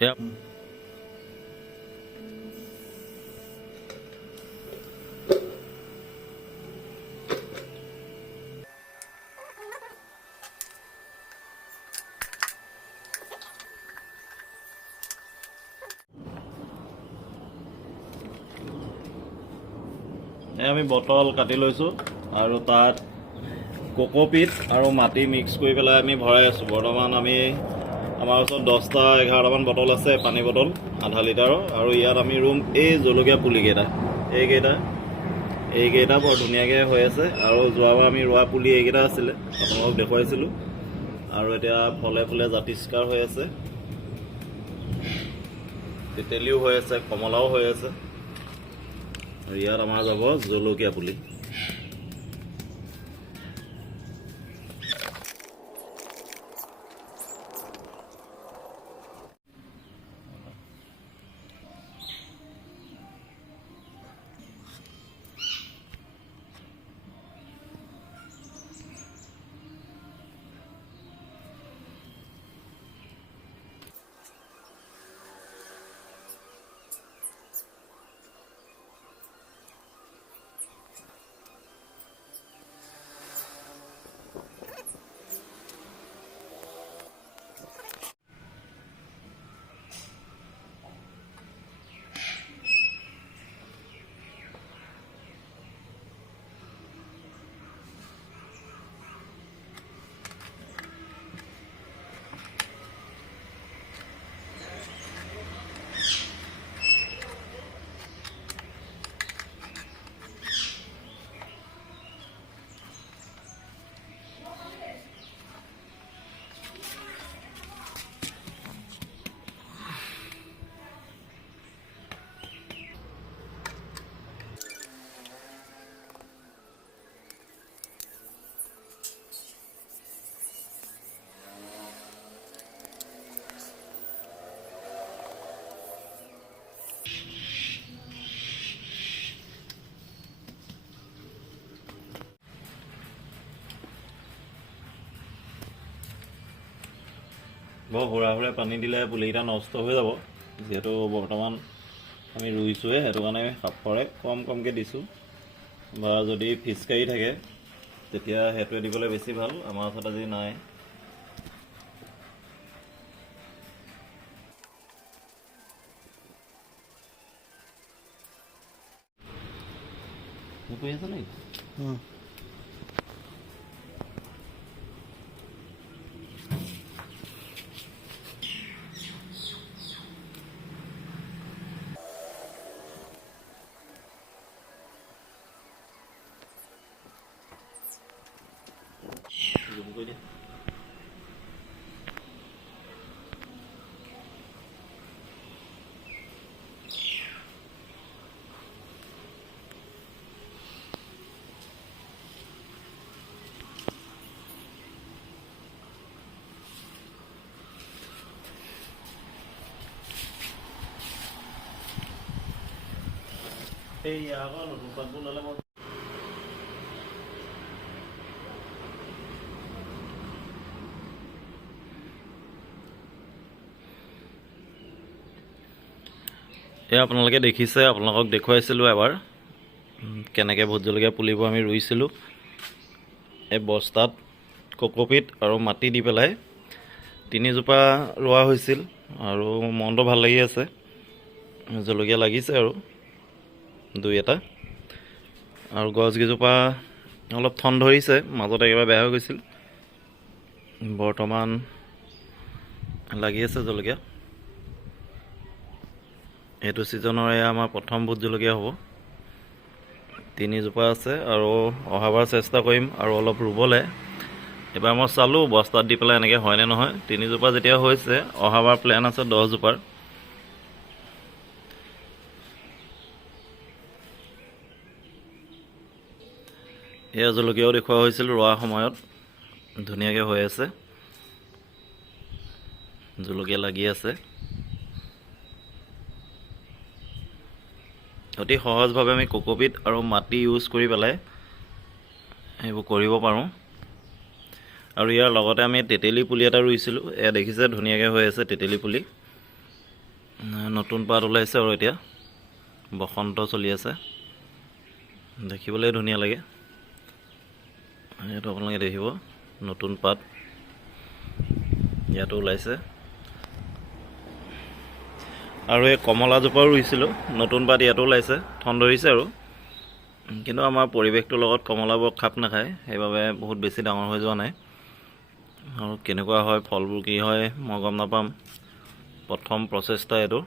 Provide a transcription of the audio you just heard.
Yep. আমি bottle কাটি লৈছোঁ আৰু তাত কোকোপিট আৰু মাটি মিক্স কৰি পেলাই আমি ভৰাই আছোঁ। বৰ্তমান আমি আমাৰ ওচৰত 10-11মান বটল আছে, পানী বটল আধা লিটাৰৰ। আৰু ইয়াত আমি ৰুম এই জলকীয়া পুলিকেইটা, এইকেইটা বৰ ধুনীয়াকৈ হৈ আছে। আৰু যোৱাবাৰ আমি ৰোৱা পুলি এইকেইটা আছিলে, আপোনালোকক দেখুৱাইছিলোঁ। আৰু এতিয়া ফলে ফুলে জাতিষ্কাৰ হৈ আছে, তেতেলীও হৈ আছে, কমলাও হৈ আছে। আৰু ইয়াত আমাৰ যাব জলকীয়া পুলি। বৰ সুৰা পানী দিলে পুলিকেইটা নষ্ট হৈ যাব। যিহেতু বৰ্তমান আমি ৰুইছোঁহে, সেইটো কাৰণে সাফৰে কমকৈ দিছোঁ। বা যদি ফিচকাৰি থাকে তেতিয়া সেইটোৱে দিবলৈ বেছি ভাল। আমাৰ ওচৰত আজি নাই। কৰি আছে নেকি? জুম কৰি দিয়া। এই আকৌ নতুন পাতবোৰ ল'লে মই আপোনালোকে দেখিছে, আপোনালোকক দেখুৱাইছিলোঁ এবাৰ কেনেকৈ ভোট জলকীয়া পুলিবোৰ আমি ৰুইছিলোঁ। এই বস্তাত কোকোপিট আৰু মাটি দি পেলাই 3 জোপা ৰোৱা হৈছিল। আৰু মনটো ভাল লাগি আছে, জলকীয়া লাগিছে আৰু 2-এটা। আৰু গছকেইজোপা অলপ ঠন ধৰিছে, মাজত একেবাৰে বেয়া হৈ গৈছিল। বৰ্তমান লাগি আছে জলকীয়া। এইটো ছিজনৰে আমাৰ প্ৰথম ভোট জলকীয়া হ'ব। 3 জোপা আছে আৰু অহাবাৰ চেষ্টা কৰিম আৰু অলপ ৰুবলৈ। এবাৰ মই চালোঁ বস্তাত দি পেলাই এনেকৈ হয়নে নহয়। 3 জোপা যেতিয়া হৈছে, অহাবাৰ প্লেন আছে 10 জোপাৰ। এয়া জলকীয়াও দেখুওৱা হৈছিল ৰোৱা সময়ত, ধুনীয়াকৈ হৈ আছে, জলকীয়া লাগি আছে। অতি সহজভাৱে আমি কোকোপিট আৰু মাটি ইউজ কৰি পেলাই এইবোৰ কৰিব পাৰোঁ। আৰু ইয়াৰ লগতে আমি তেতেলী পুলি এটা ৰুইছিলোঁ। এয়া দেখিছে ধুনীয়াকৈ হৈ আছে তেতেলী পুলি। নতুন পাত ওলাইছে আৰু এতিয়া বসন্ত চলি আছে, দেখিবলৈ ধুনীয়া লাগে। এইটো আপোনালোকে দেখিব নতুন পাত ইয়াতো ওলাইছে। আৰু এই কমলাজোপাও ৰুইছিলোঁ, নতুন পাত ইয়াতো ওলাইছে, ঠন ধৰিছে আৰু। কিন্তু আমাৰ পৰিৱেশটোৰ লগত কমলাবোৰ খাপ নাখায়, সেইবাবে বহুত বেছি ডাঙৰ হৈ যোৱা নাই। আৰু কেনেকুৱা হয় ফলবোৰ কি হয় মই গম নাপাম, প্ৰথম প্ৰচেষ্টা এইটো।